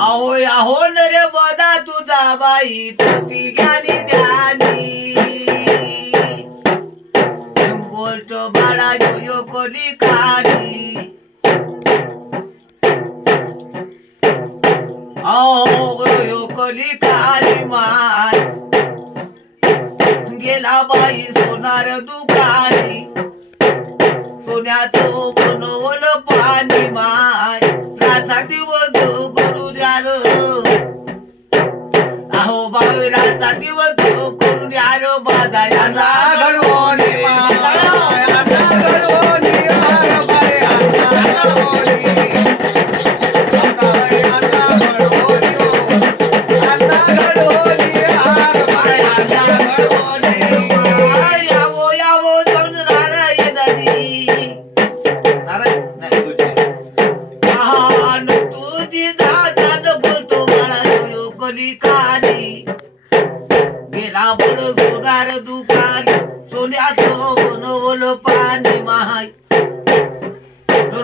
आहो आहो नरे बदा तुझा बाई प्रति ज्ञानी ध्यानी गोष्ट बाळा यो कोली खानी आहो यो कोली खानी माय गेला बाई सोनार दुकानी सोन्याचं बनवलं पाणी माय राचा दिवस करू द्यार अहो बावीराचा दिवस करून द्यार बाजा याला घडवून यावो यावो जाऊन नाराय नदी गेला बड सोनार दुकान सोन्याचं बनवलं पाणी माय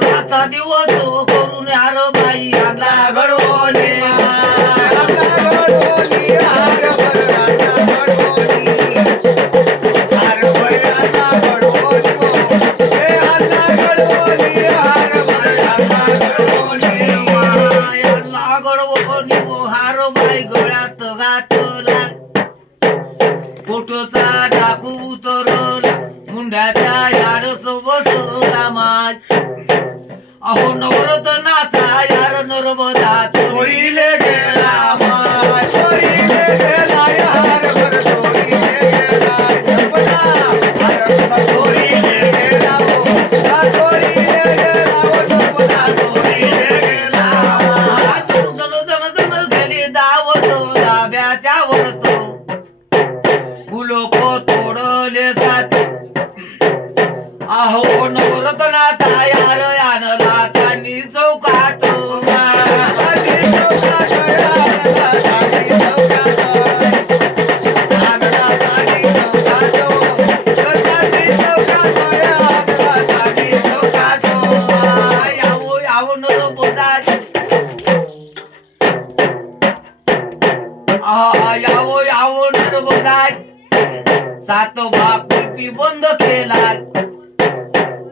राचा दिवस करून यार बाई आणला घडवणे हार बाई गळ्यात घातला फोटोचा डाकू उतरला मुंड्याच्या याडच बसला माय अहो नवरत नाथा यार नर्मदा चोरीले गेला माय चोरीले गेला यार घर चोरीले गेला चोरीले गेला चोरीले गेला चोरीले गेला दन गेली दावत दाब्याच्या वरतो लोक तोडले साथ अहो नवरत्नाचा यार आणला त्यांनी चौकात यावो नर बोधार यावो यावो नर बोधार सातोबा कुलपी बंद केला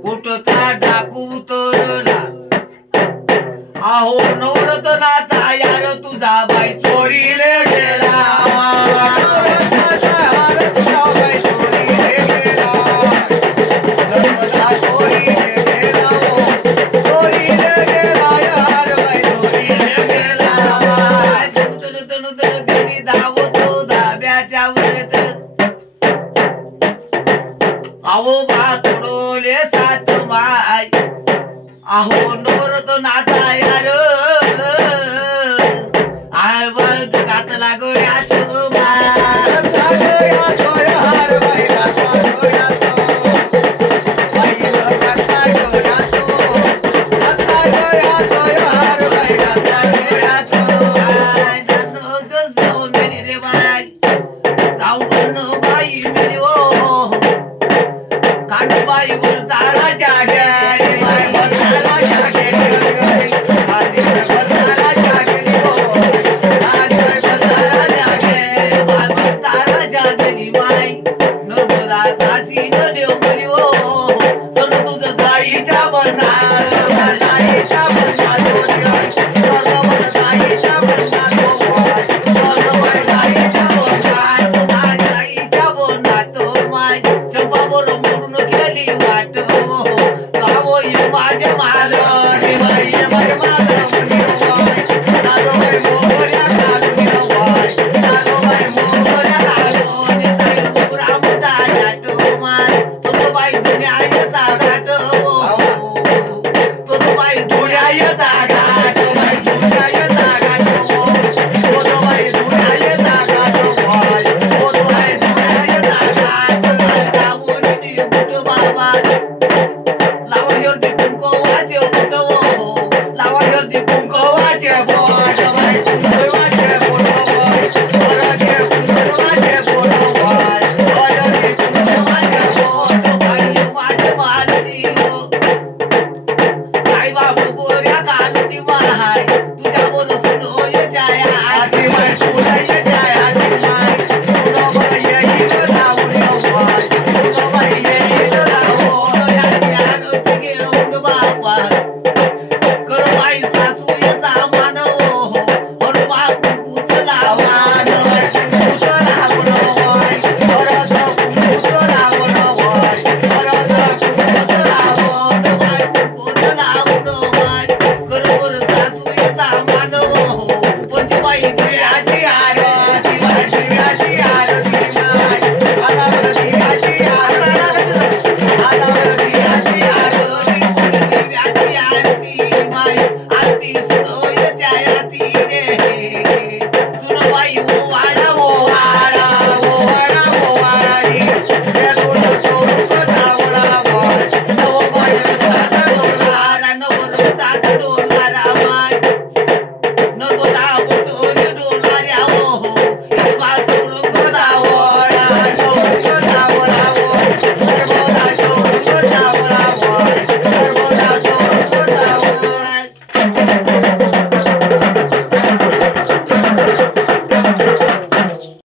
कुठचा डाकू उतरला अहो नवरत्नाचा यार तुझा बाई चोरीले गेला अहो बा तोडले सात माय अहो नवरत्नाचा यार